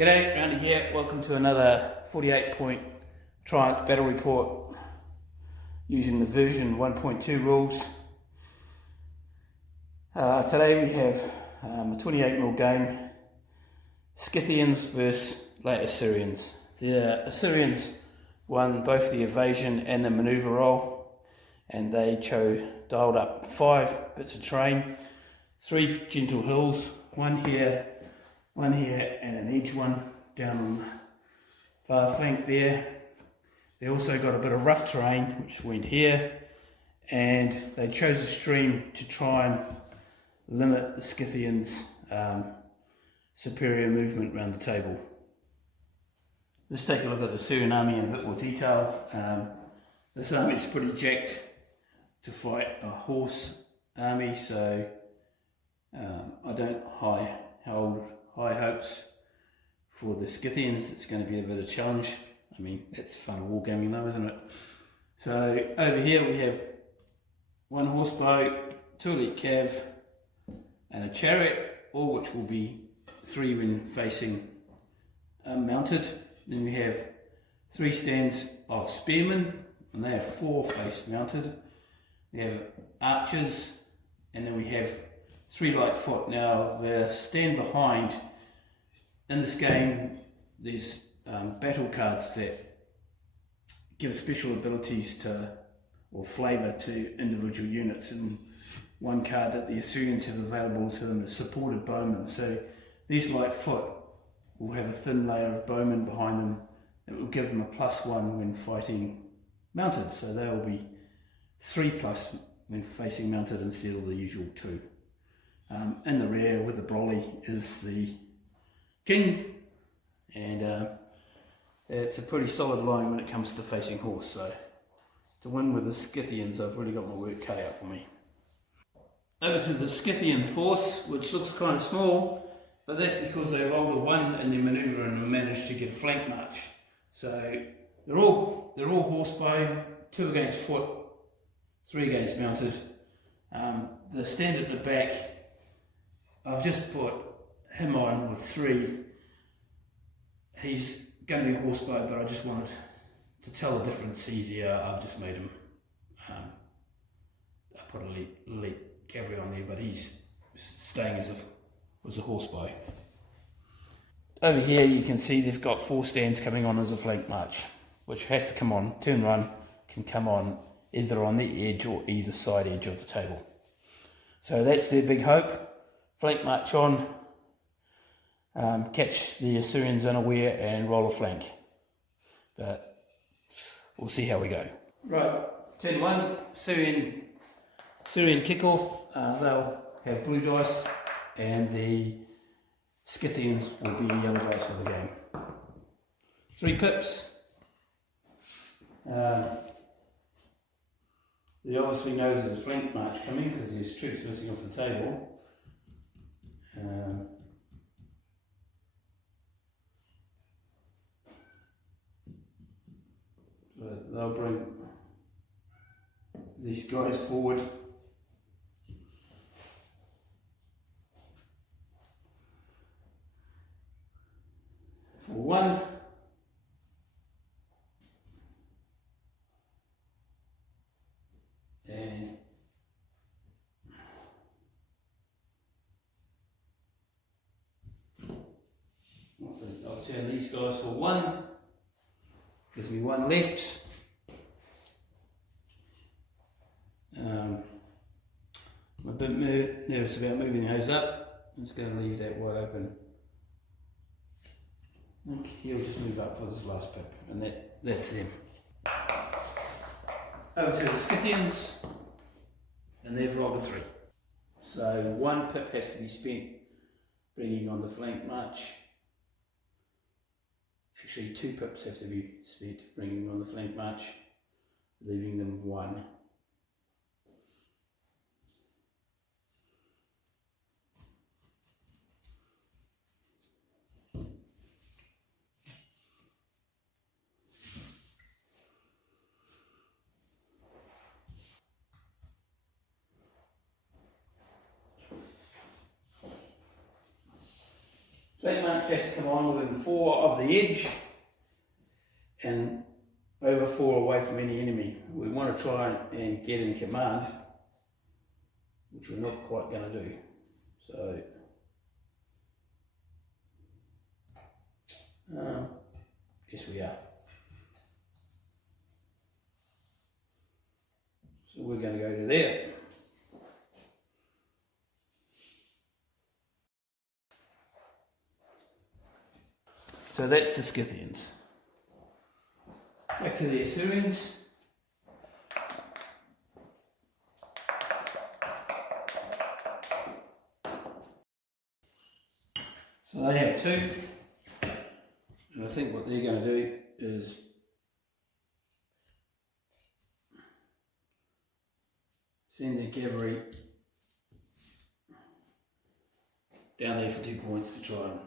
G'day, Randy here. Welcome to another 48-point Triumph battle report using the version 1.2 rules. Today we have a 28mm game, Skythians versus late Assyrians. The Assyrians won both the evasion and the manoeuvre roll, and they dialed up 5 bits of terrain, 3 gentle hills, one here, and an edge one down on the far flank there. They also got a bit of rough terrain which went here, and they chose a stream to try and limit the Skythians' superior movement around the table. Let's take a look at the Assyrian army in a bit more detail. This army is pretty jacked to fight a horse army, so I don't hold high hopes for the Skythians. It's going to be a bit of a challenge. I mean, that's fun wargaming though, isn't it? So over here we have 1 horsebow, 2 elite cav, and a chariot, all which will be 3 when facing mounted. Then we have 3 stands of spearmen, and they are 4 face mounted. We have archers, and then we have 3 light foot. Now the stand behind, in this game there's battle cards that give special abilities to, or flavour to, individual units, and one card that the Assyrians have available to them is supported bowmen. So these light foot will have a thin layer of bowmen behind them that will give them a +1 when fighting mounted, so they will be 3+ when facing mounted instead of the usual 2. In the rear with the brolly is the king, and it's a pretty solid line when it comes to facing horse, so to win with the Skythians I've really got my work cut out for me. Over to the Skythian force, which looks kind of small, but that's because they rolled a 1 in their manoeuvre and managed to get a flank march. So they're all horsebow, 2 against foot, 3 against mounted. The stand at the back, I've just put him on with 3. He's going to be a horsebow, but I just wanted to tell the difference easier. I've just made him, I put elite cavalry on there, but he's staying as if it was a horsebow. Over here you can see they've got 4 stands coming on as a flank march, which has to come on, turn run, can come on either on the edge or either side edge of the table. So that's their big hope. Flank march on, catch the Assyrians unaware and roll a flank. But we'll see how we go. Right, turn 1, Assyrian kickoff. They'll have blue dice, and the Scythians will be yellow dice for the game. 3 pips. He obviously knows there's a flank march coming because there's troops missing off the table. But they'll bring these guys forward. For 1. And I'll turn these guys for 1. Gives me 1 left. I'm a bit nervous about moving those up. I'm just going to leave that wide open. I think he'll just move up for this last pip, and that's them. Over to the Scythians, and they've rolled a 3. So 1 pip has to be spent bringing on the flank march. Actually 2 pips have to be spent bringing on the flank march, leaving them 1. Plate march has to come on within 4 of the edge and over 4 away from any enemy. We want to try and get in command, which we're not quite going to do. So, yes we are. So we're going to go to there. So that's the Skythians. Back to the Assyrians. So they have 2, and I think what they're going to do is send their cavalry down there for 2 points to try and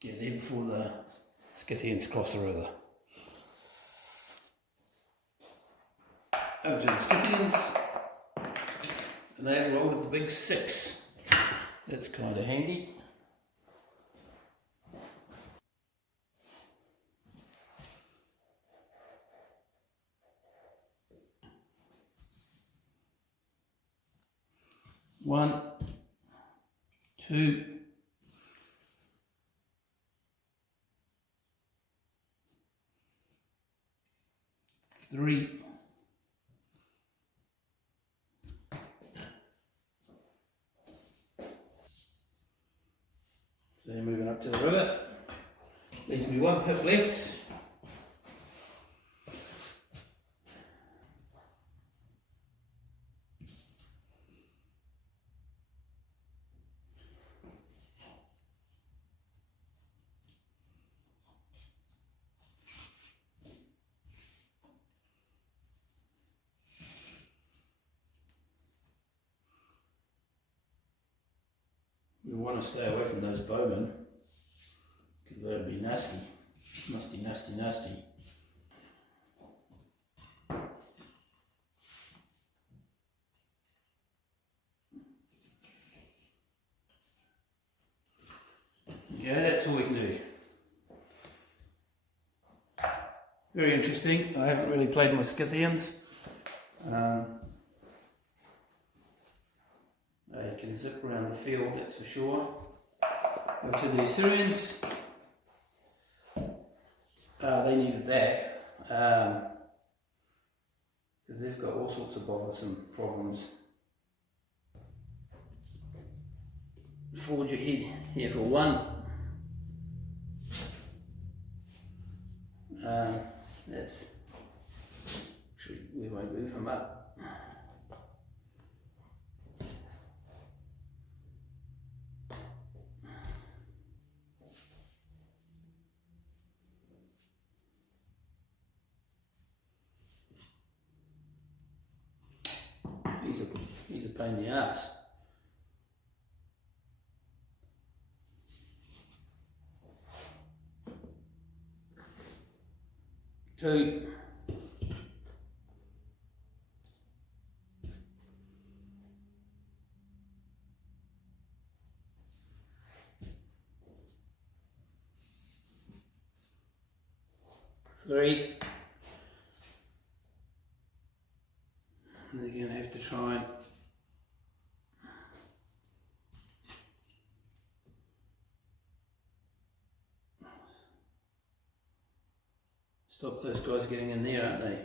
get there before the Skythians cross the river. Over to the Skythians, and they've rolled at the big 6. That's kind of handy. One, 2, 3, 4. So they're moving up to the river. Leaves me 1 pip left. We want to stay away from those bowmen because they would be nasty. Nasty, nasty, nasty. Yeah, that's all we can do. Very interesting. I haven't really played with Skythians. They can zip around the field, that's for sure. Over to the Assyrians. They needed that because they've got all sorts of bothersome problems. Forge ahead here for 1. That's actually, we won't move him up. He's a pain in the ass. Two. Three. They're going to have to try and stop those guys getting in there, aren't they?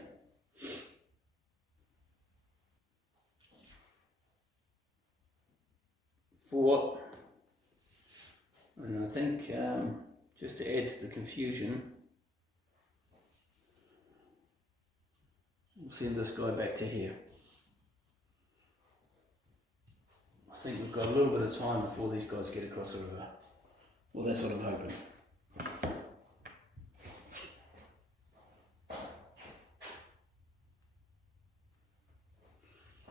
4. And I think just to add to the confusion, we'll send this guy back to here. I think we've got a little bit of time before these guys get across the river. Well, that's what I'm hoping.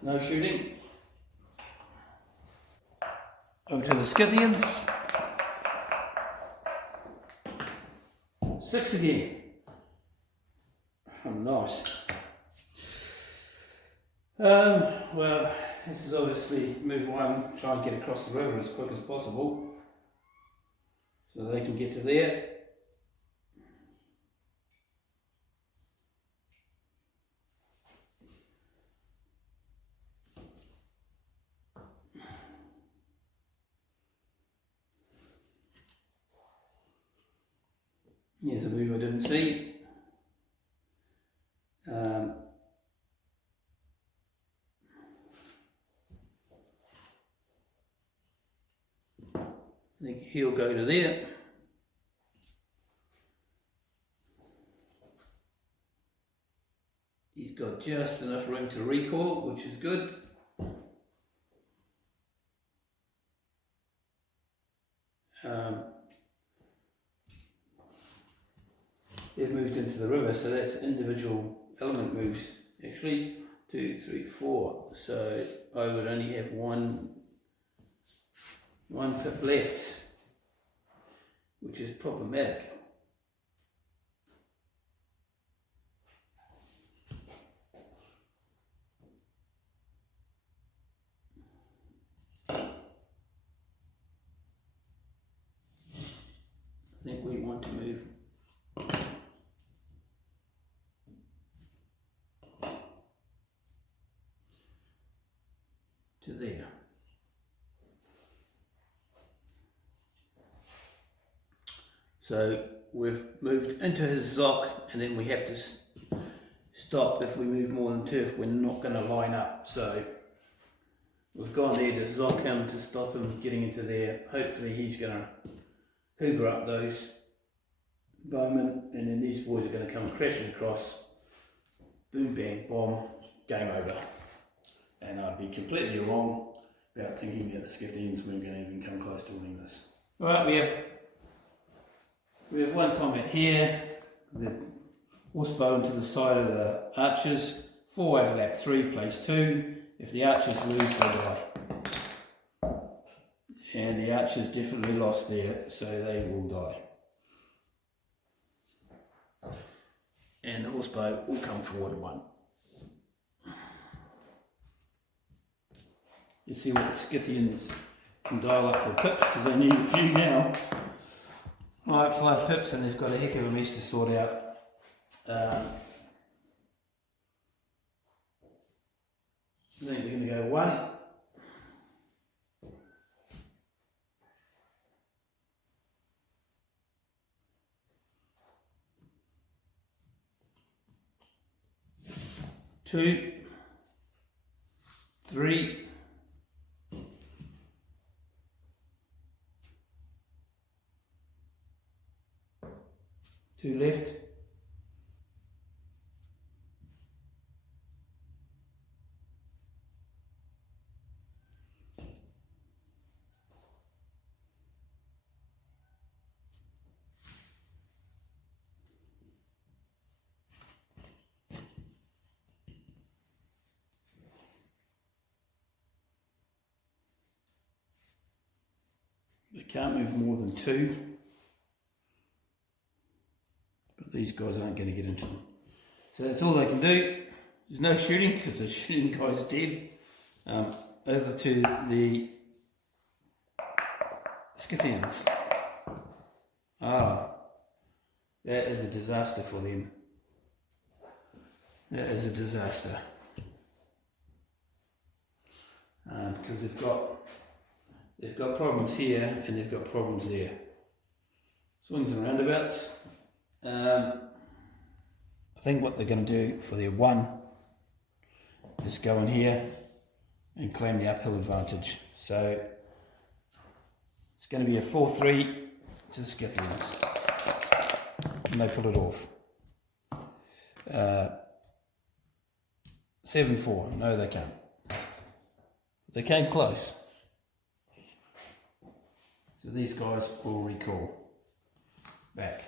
No shooting. Over to the Skythians. 6 again. Oh, nice. Well, this is obviously move 1, try and get across the river as quick as possible. so they can get to there. Here's a move I didn't see. I think he'll go to there. He's got just enough room to recoil, which is good. They've moved into the river, so that's individual element moves. Actually, 2, 3, 4. So I would only have one pip left, which is problematic. I think we want to move to there. So we've moved into his zoc, and then we have to stop if we move more than 2 if we're not going to line up. So we've gone there to zoc him to stop him getting into there. Hopefully he's going to hoover up those bowmen, and then these boys are going to come crashing across. Boom, bang, bomb, game over. And I'd be completely wrong about thinking that the Skythians weren't going to even come close to winning this. Alright, we have one combat here. The horse-bow into the side of the archers. 4 overlap 3, place 2. If the archers lose, they die. And the archers definitely lost there, so they will die. And the horsebow will come forward 1. You see what the Skythians can dial up for pips, because they need a few now. Alright, 5 pips, and they've got a heck of a mess to sort out. I think they're going to go 1. Two, 3, 2 left, 'They can't move more than 2, but these guys aren't going to get into them. So that's all they can do. There's no shooting because the shooting guy's dead. Over to the Skythians. That is a disaster for them. That is a disaster. Because they've got problems here and they've got problems there. Swings and roundabouts. I think what they're going to do for their 1 is go in here and claim the uphill advantage. So it's going to be a 4-3 to the Skythians. And they pull it off. 7-4. No, they can't. They came close. So these guys will recall back.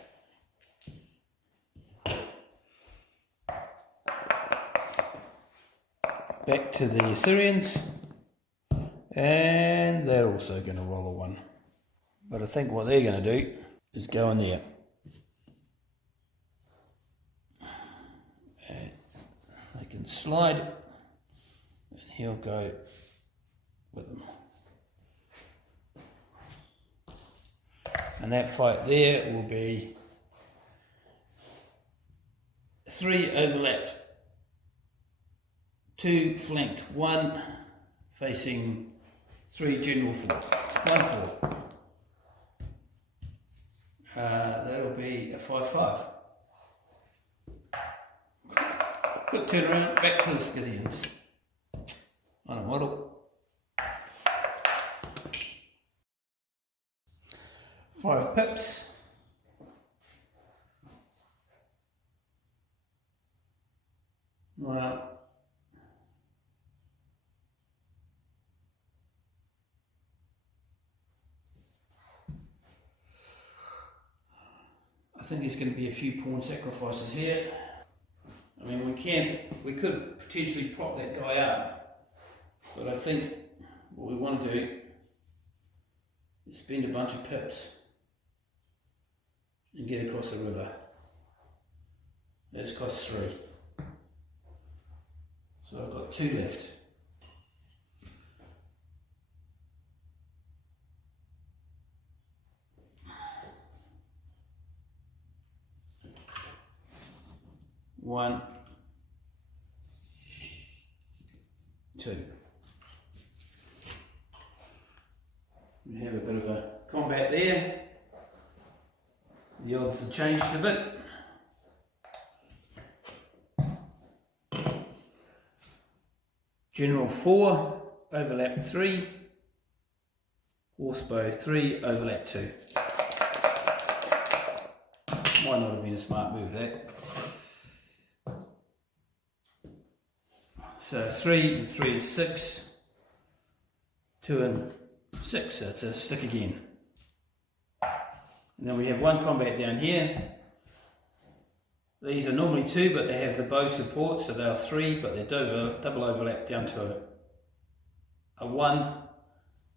Back to the Assyrians, and they're also going to roll a 1. But I think what they're going to do is go in there. And they can slide, and he'll go with them. And that fight there will be 3 overlapped, 2 flanked, 1 facing 3 general 4, 1 4. That'll be a 5-5. Quick turnaround, back to the Skythians on a model. 5 pips. Well, I think there's going to be a few pawn sacrifices here. I mean, we could potentially prop that guy up, but I think what we want to do is spend a bunch of pips and get across the river. That's cost 3. So I've got 2 left. One, 2. We have a bit of a combat there. The odds have changed a bit. General 4, overlap 3. Horsebow 3, overlap 2. Might not have been a smart move, that. So 3 and 3 is 6, 2 and 6, so it's a stick again. And then we have 1 combat down here. These are normally 2, but they have the bow support, so they are 3, but they're double overlap down to a 1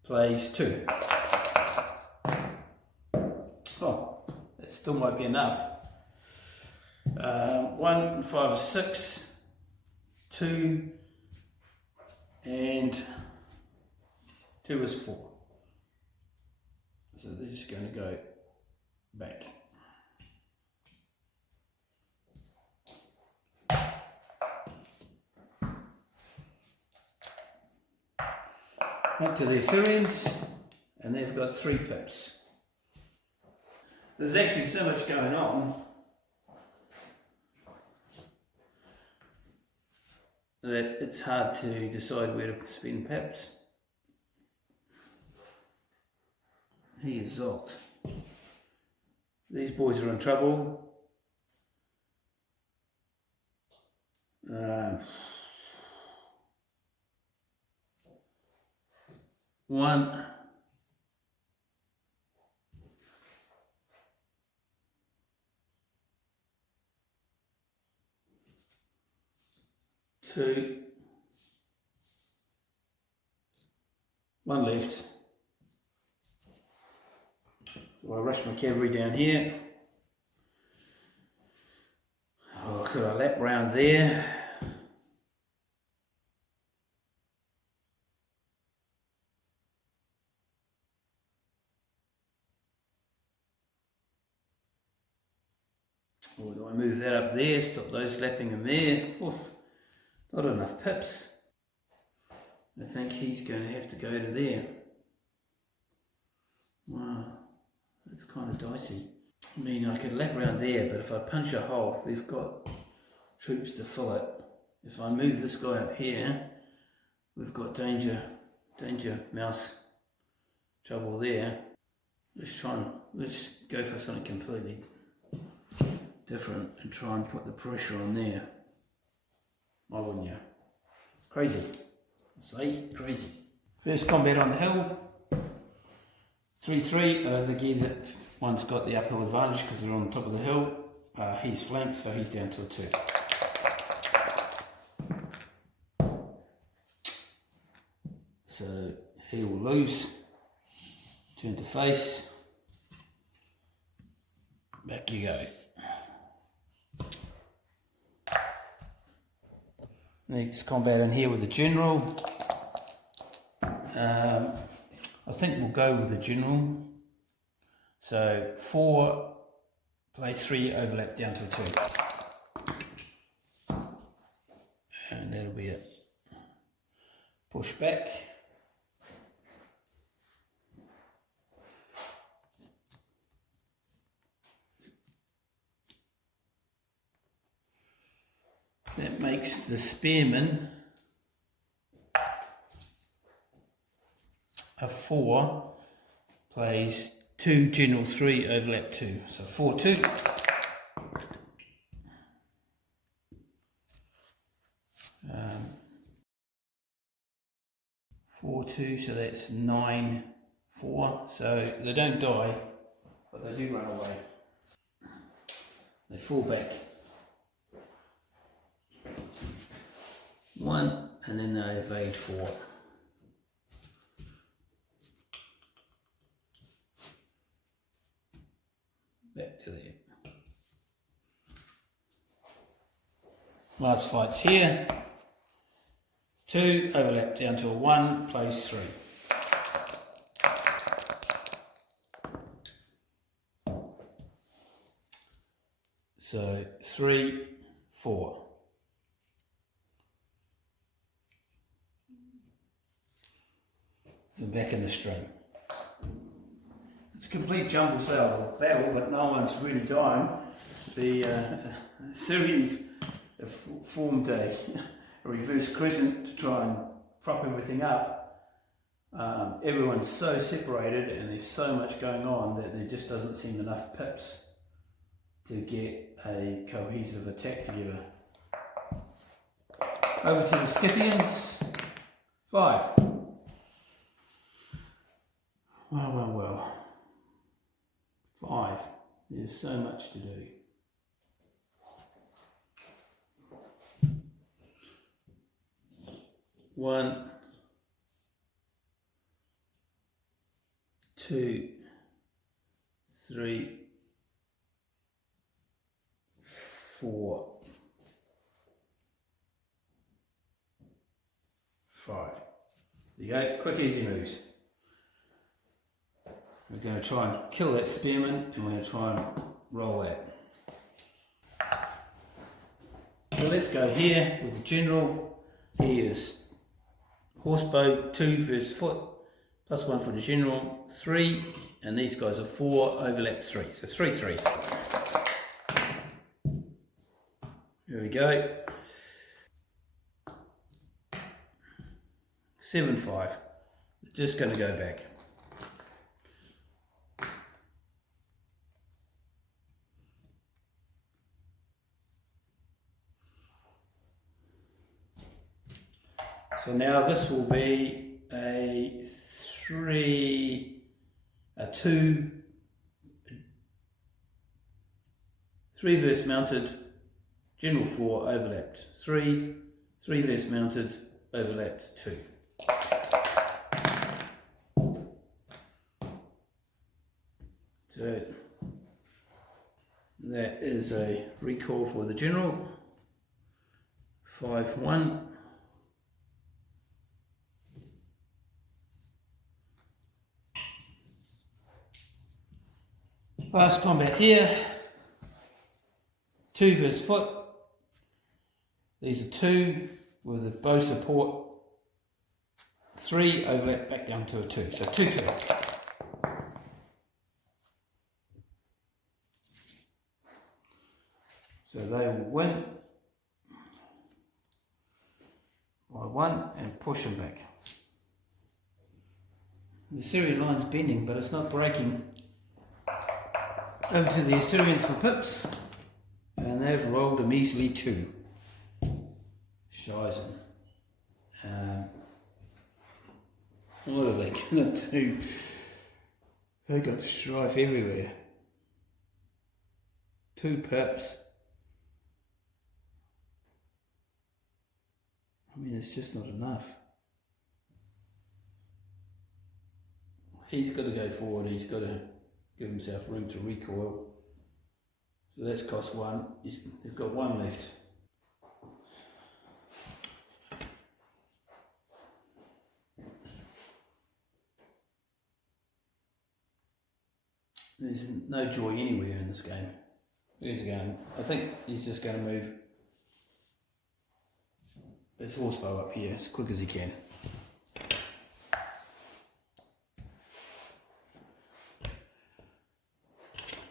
plays 2. Oh, that still might be enough. 1 and 5 is 6, 2 and 2 is 4. So they're just going to go back. Back to the Assyrians, and they've got 3 pips. There's actually so much going on that it's hard to decide where to spend pips. He is zonked. These boys are in trouble. One, 2, 1 left. So I rush my cavalry down here. Oh, could I lap round there? Or do I move that up there, stop those lapping in there? Oof, not enough pips. I think he's going to have to go to there. Wow, that's kind of dicey. I mean, I could lap round there, but if I punch a hole, they've got troops to fill it. If I move this guy up here, we've got danger mouse trouble there. Let's go for something completely different and try and put the pressure on there. Why wouldn't you? Crazy. I say crazy. First combat on the hill. 3-3. I don't think either one's got the uphill advantage because they're on top of the hill. He's flanked, so he's down to a 2. So he will lose. Turn to face. Back you go. Next combat in here with the general. I think we'll go with the general. So 4 plays 3, overlap down to a 2. And that'll be it. Push back. That makes the spearman a 4, plays 2, general 3, overlap 2. So 4, 2. 4, 2, so that's 9, 4. So they don't die, but they do run away. They fall back. 1, and then they evade 4. Back to there. Last fight's here. 2, overlap down to a 1, plays 3. So 3, 4. And back in the stream. It's a complete jumble sale battle, but no one's really dying. The Assyrians have formed a reverse crescent to try and prop everything up. Everyone's so separated and there's so much going on that there just doesn't seem enough pips to get a cohesive attack together. Over to the Skythians. 5. Well. 5. There's so much to do. One, 2, 3, 4, 5. There you go, quick easy moves. We're going to try and kill that spearman and we're going to try and roll that. So let's go here with the general. He is horsebow, 2 versus foot, plus 1 for the general, 3, and these guys are 4, overlap 3, so 3, 3. Here we go. 7, 5. Just going to go back. So now this will be a 2, 3 verse mounted, general 4, overlapped 3, 3 verse mounted, overlapped 2. So that is a recall for the general. 5, 1. Last combat here, 2 versus foot. These are 2 with a bow support, 3 overlap back down to a 2, so 2, 2. So they will win by 1 and push them back. The Assyrian line's bending, but it's not breaking. Over to the Assyrians for pips, and they've rolled a measly 2. Shizen. What are they going to do? They've got strife everywhere. 2 pips. I mean, it's just not enough. He's got to go forward, he's got to give himself room to recoil. So that's cost 1. He's got 1 left. There's no joy anywhere in this game. Where's he going? I think he's just going to move his horsebow up here as quick as he can.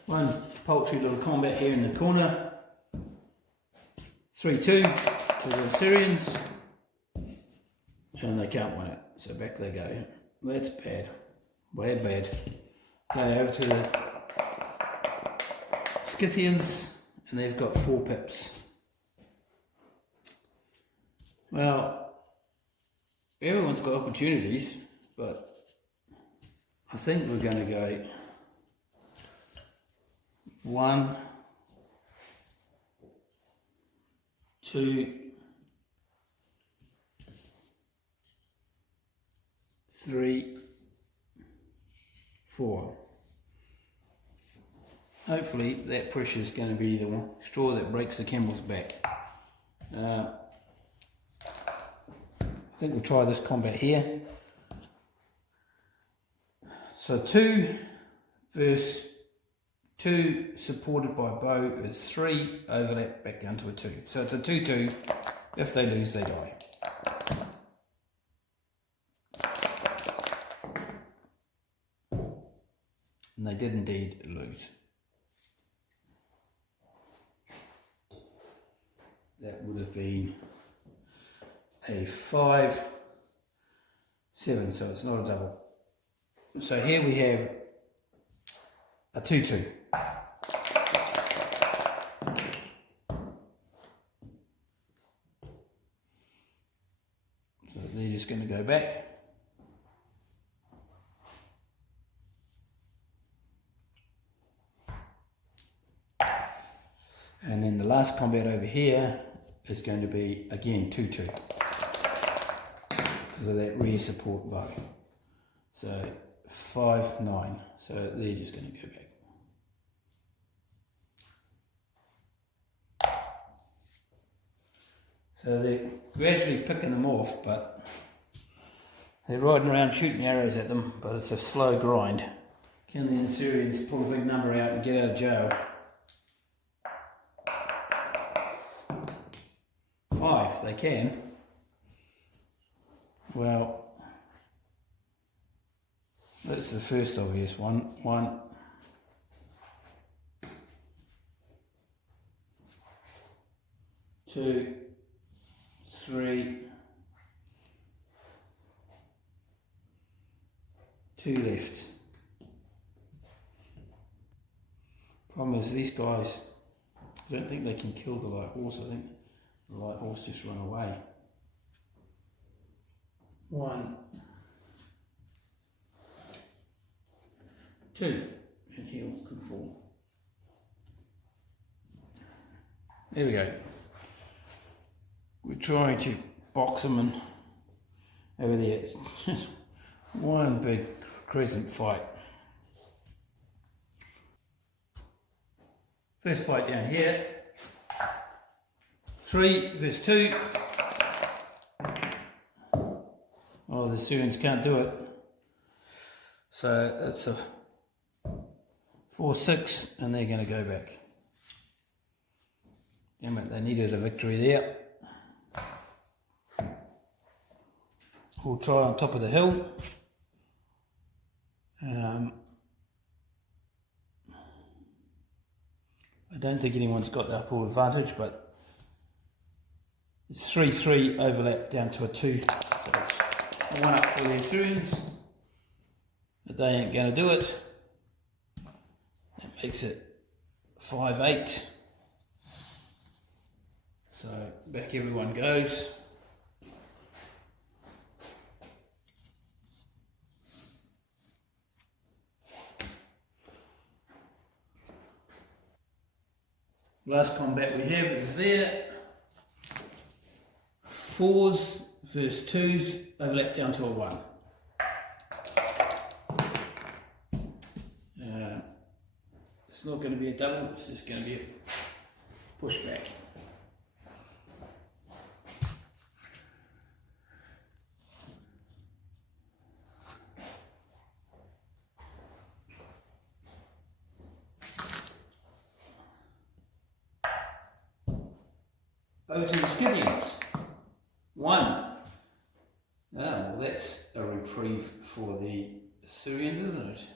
One paltry little combat here in the corner. 3-2 to the Assyrians. And they can't win it. So back they go. That's bad. Bad. Go over to the Skythians, and they've got 4 pips. Well, everyone's got opportunities, but I think we're going to go 1, 2, 3, 4. Hopefully that pressure is going to be the straw that breaks the camel's back. I think we'll try this combat here. So 2 versus 2 supported by bow is 3, overlap back down to a 2. So it's a 2-2. If they lose, they die. And they did indeed lose. That would have been a 5-7, so it's not a double. So here we have a 2-2. So they're just going to go back. And then the last combat over here is going to be again 2-2 because of that rear support bow. So 5-9. So they're just going to go back. So they're gradually picking them off, but they're riding around shooting arrows at them, but it's a slow grind. Can the Assyrians pull a big number out and get out of jail? 5, they can. Well, that's the first obvious one. 1, 2, 3, 2 left. Problem is these guys, I don't think they can kill the light horse. I think the light horse just run away. 1, 2, and he'll conform. There we go. We're trying to box them, and over there it's just one big crescent fight. First fight down here. 3 versus 2. Oh, the Assyrians can't do it. So it's a 4-6, and they're going to go back. Damn it, they needed a victory there. We'll try on top of the hill. I don't think anyone's got the uphill advantage, but it's 3-3 overlap down to a 2. So 1 up for the Assyrians, but they ain't going to do it. That makes it 5-8. So back everyone goes. Last combat we have is there. 4s versus 2s overlap down to a 1. It's not going to be a double, it's just going to be a pushback. over to the Skythians. 1. Ah, well, that's a reprieve for the Assyrians, isn't it?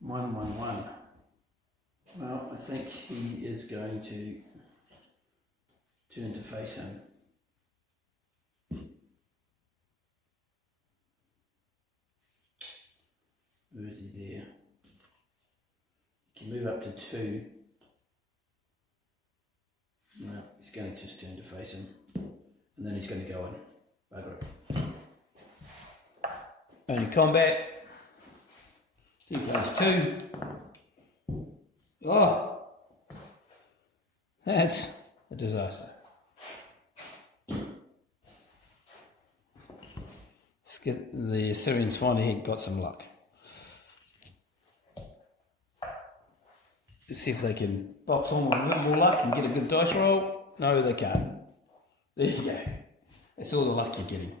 1, 1, 1. Well, I think he is going to turn to face him. Where is he there? He can move up to 2. No, he's going to just turn to face him. And then he's going to go in. Bugger it. Only combat. He plays 2. Oh! That's a disaster. The Assyrians finally got some luck. Let's see if they can box on with a little more luck and get a good dice roll. No, they can't. There you go. That's all the luck you're getting.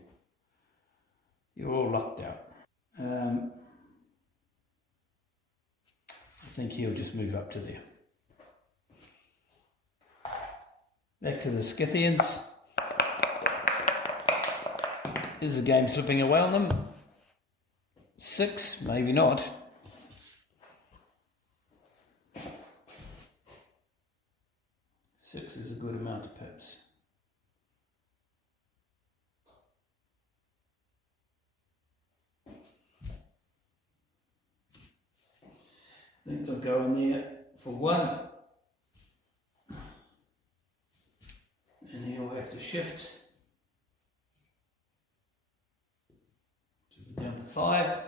You're all lucked out. I think he'll just move up to there. Back to the Skythians. Is the game slipping away on them? 6, maybe not. Six is a good amount of pips. I think they'll go in there for 1. And he'll have to shift down to 5.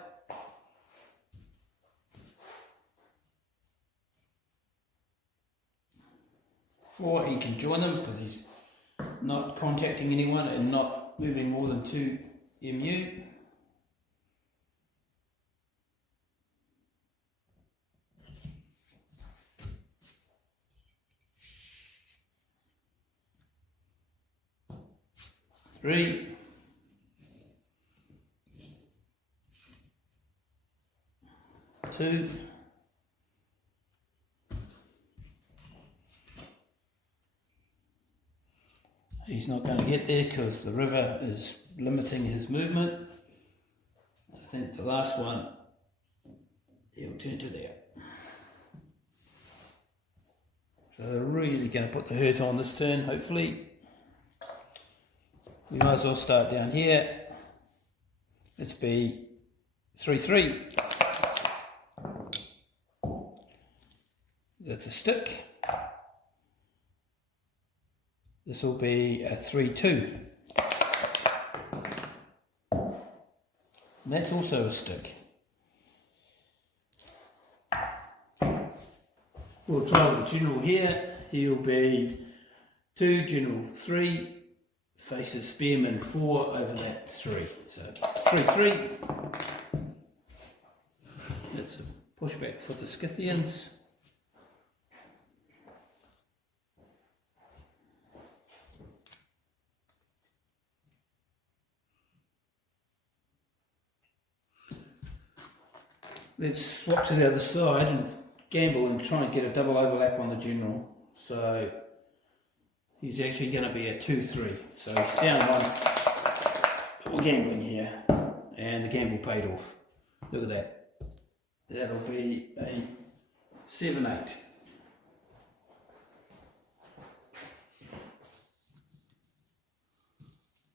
4, he can join them because he's not contacting anyone and not moving more than 2 MU. Three. 2. He's not going to get there because the river is limiting his movement. I think the last one, he'll turn to there. So they're really going to put the hurt on this turn, hopefully. We might as well start down here. Let's be 3-3. That's a stick. This will be a 3-2. And that's also a stick. We'll try with the general here. He'll be 2, general 3, faces spearman 4, overlap 3. So 3-3. That's a pushback for the Skythians. Let's swap to the other side and gamble and try and get a double overlap on the general. So he's actually going to be a 2-3. So he's down 1. We're gambling here. And the gamble paid off. Look at that. That'll be a 7-8.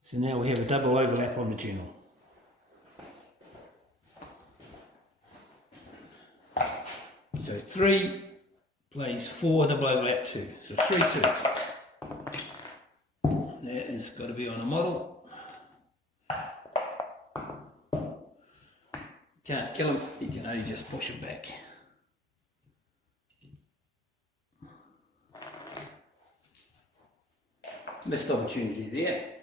So now we have a double overlap on the general. So 3 plays 4, double overlap 2. So 3-2. That has got to be on a model. Can't kill him, you can only just push him back. Missed opportunity there.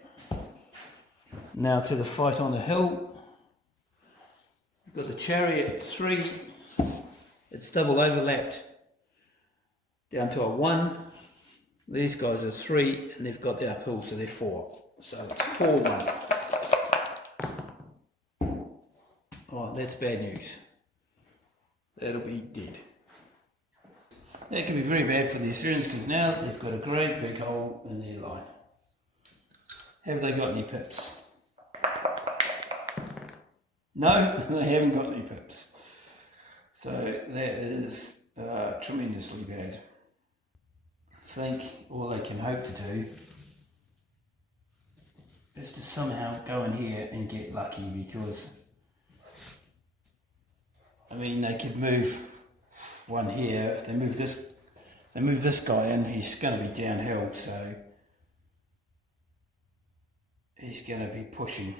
Now to the fight on the hill. We've got the chariot 3. It's double overlapped down to a 1. These guys are 3 and they've got the uphill, so they're 4. So it's 4-1. Oh, that's bad news. That'll be dead. that can be very bad for the Assyrians because now they've got a great big hole in their line. Have they got any pips? No, they haven't got any pips. So that is tremendously bad. I think all they can hope to do is to somehow go in here and get lucky, because I mean they could move one here. If they move this guy in, he's going to be downhill, so he's going to be pushing.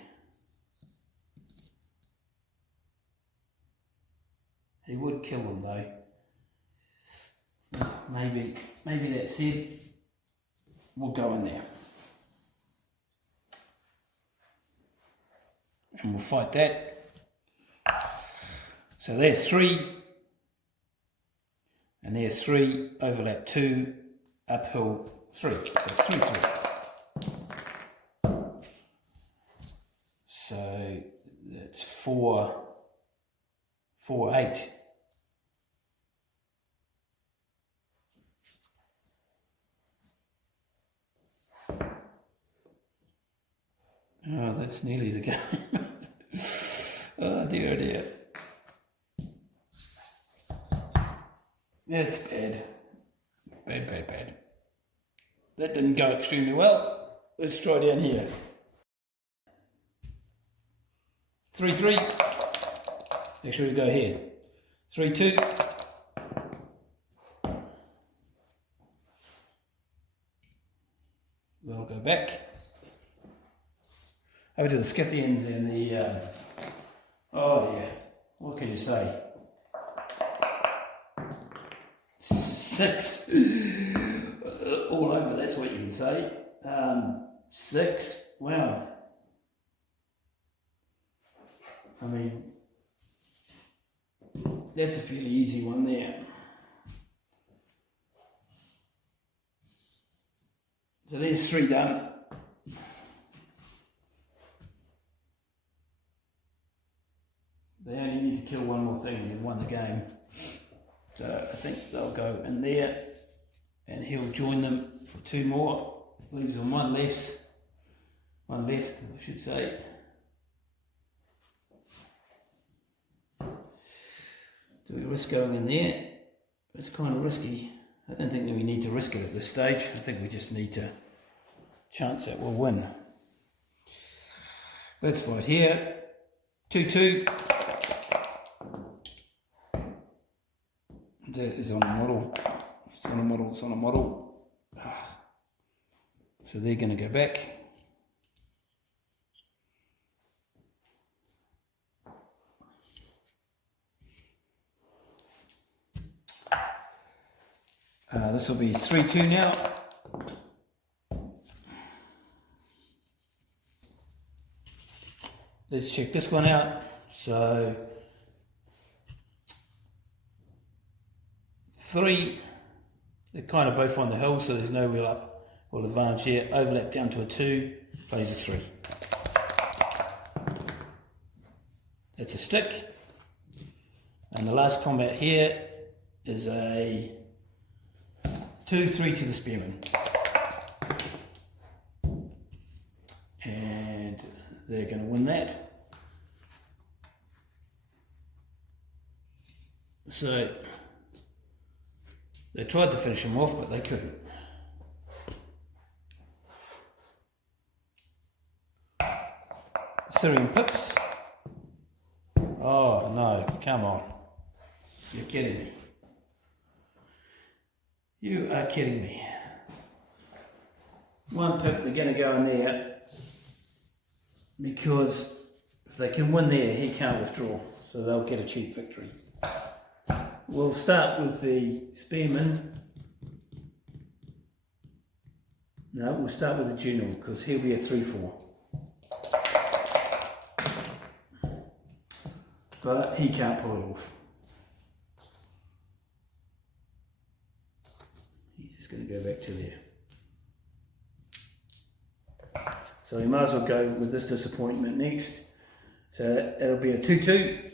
He would kill them though. Maybe that's it. We'll go in there. And we'll fight that. So there's 3. And there's 3, overlap 2, uphill 3. So 3, 3. So that's 4, 4, 8. Oh, that's nearly the game. Oh dear, dear. That's bad. Bad. That didn't go extremely well. Let's try down here. 3, 3. Actually, we go here. 3, 2. We'll go back. Over to the Skythians and the, oh yeah, what can you say? 6, all over, that's what you can say. 6, wow. I mean, that's a fairly easy one there. So there's 3 done. They only need to kill one more thing and they've won the game. So I think they'll go in there and he'll join them for 2 more. Leaves them one left, I should say. Do we risk going in there? It's kind of risky. I don't think that we need to risk it at this stage. I think we just need to chance that we'll win. Let's fight here. 2, 2. That is on a model. It's on a model, it's on a model. So they're going to go back. This will be 3, 2 now. Let's check this one out. So 3, they're kind of both on the hill, so there's no real up or advantage here. Overlap down to a 2, plays a 3. That's a stick. And the last combat here is a 2, 3 to the spearman. And they're going to win that. So they tried to finish him off, but they couldn't. Assyrian pips. Oh no, come on. You're kidding me. You are kidding me. 1 pip, they're going to go in there because if they can win there, he can't withdraw. So they'll get a cheap victory. We'll start with the spearman. No, we'll start with the general because he'll be a 3, 4. But he can't pull it off. He's just going to go back to there. So he might as well go with this disappointment next. So it'll be a 2, 2.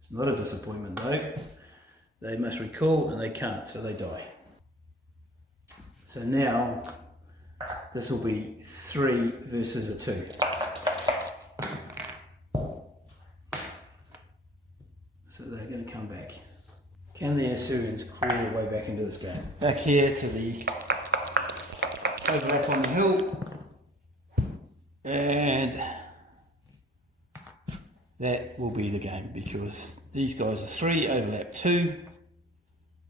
It's Not a disappointment though. They must recall and they can't, so they die. So now this will be 3 versus a 2. So they're going to come back. Can the Assyrians crawl their way back into this game? Back here to the overlap on the hill, and that will be the game, because these guys are 3, overlap 2,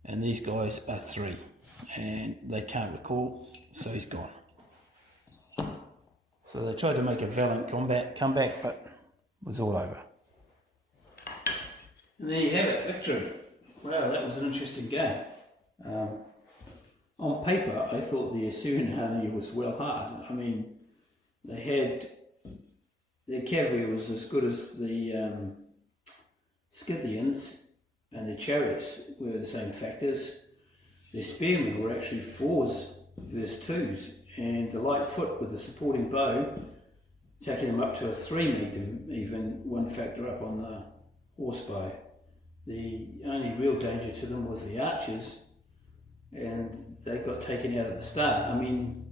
and these guys are 3, and they can't recall, so he's gone. So they tried to make a valiant comeback, but it was all over. And there you have it, victory. Wow, that was an interesting game. On paper, I thought the Assyrian army was well hard. I mean, they had, their cavalry was as good as the Skythians, and their chariots were the same factors. Their spearmen were actually 4s versus 2s, and the light foot with the supporting bow, taking them up to a 3 made them even 1 factor up on the horse bow. The only real danger to them was the archers, and they got taken out at the start. I mean,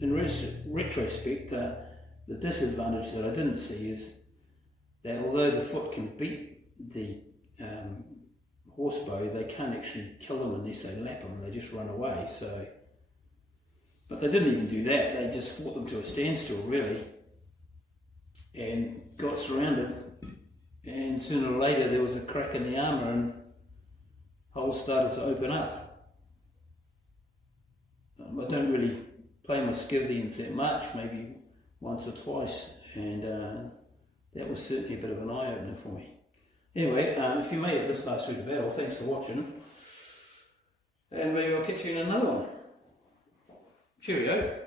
in retrospect, the disadvantage that I didn't see is that although the foot can beat the horse bow, they can't actually kill them unless they lap them. They just run away. So, but they didn't even do that. They just fought them to a standstill, really, and got surrounded. And sooner or later there was a crack in the armour and holes started to open up. I don't really play my Skythians that much, maybe once or twice, and that was certainly a bit of an eye-opener for me. Anyway, if you made it this far through the battle, thanks for watching, and maybe I'll catch you in another one. Cheerio.